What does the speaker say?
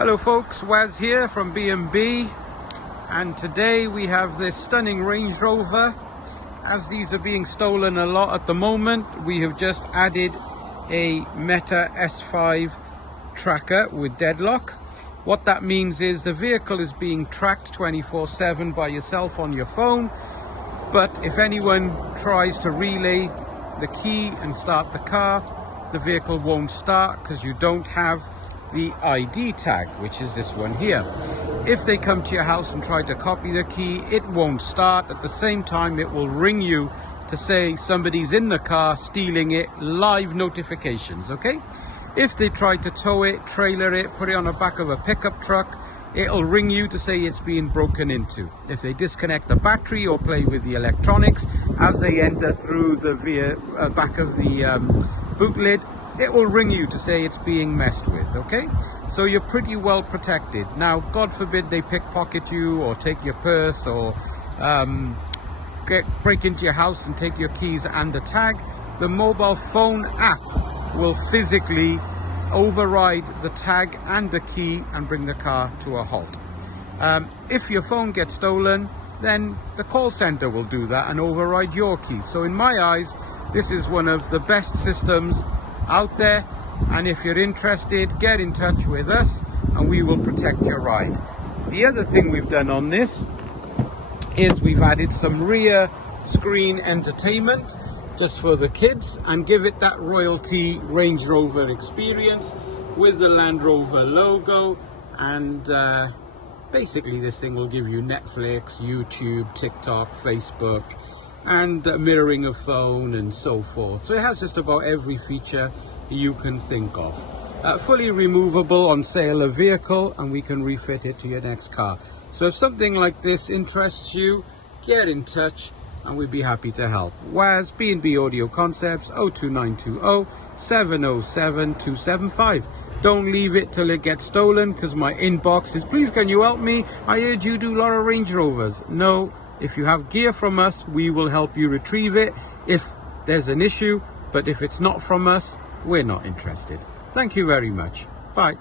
Hello folks, Waz here from B&B, and today we have this stunning Range Rover. As these are being stolen a lot at the moment, we have just added a Meta S5 tracker with deadlock. What that means is the vehicle is being tracked 24/7 by yourself on your phone, but if anyone tries to relay the key and start the car, the vehicle won't start because you don't have the ID tag, which is this one here. If they come to your house and try to copy the key, it won't start. At the same time, it will ring you to say somebody's in the car stealing it, live notifications, okay? If they try to tow it, trailer it, put it on the back of a pickup truck, it'll ring you to say it's being broken into. If they disconnect the battery or play with the electronics as they enter through the back of the boot lid, it will ring you to say it's being messed with, okay? So you're pretty well protected. Now, God forbid they pickpocket you or take your purse or break into your house and take your keys and the tag. The mobile phone app will physically override the tag and the key and bring the car to a halt. If your phone gets stolen, then the call center will do that and override your key. So in my eyes, this is one of the best systems out there, and if you're interested, get in touch with us and we will protect your ride. The other thing we've done on this is we've added some rear screen entertainment just for the kids and give it that royalty Range Rover experience with the Land Rover logo, and basically this thing will give you Netflix, YouTube, TikTok, Facebook, and mirroring of phone and so forth. So it has just about every feature you can think of. Fully removable on sale a vehicle, and we can refit it to your next car. So if something like this interests you, get in touch and we'd be happy to help. Waz, B&B Audioconcepts, 02920 707 275. Don't leave it till it gets stolen, because my inbox is, please can you help me? I heard you do a lot of Range Rovers. No. If you have gear from us, we will help you retrieve it if there's an issue, but if it's not from us, we're not interested. Thank you very much. Bye.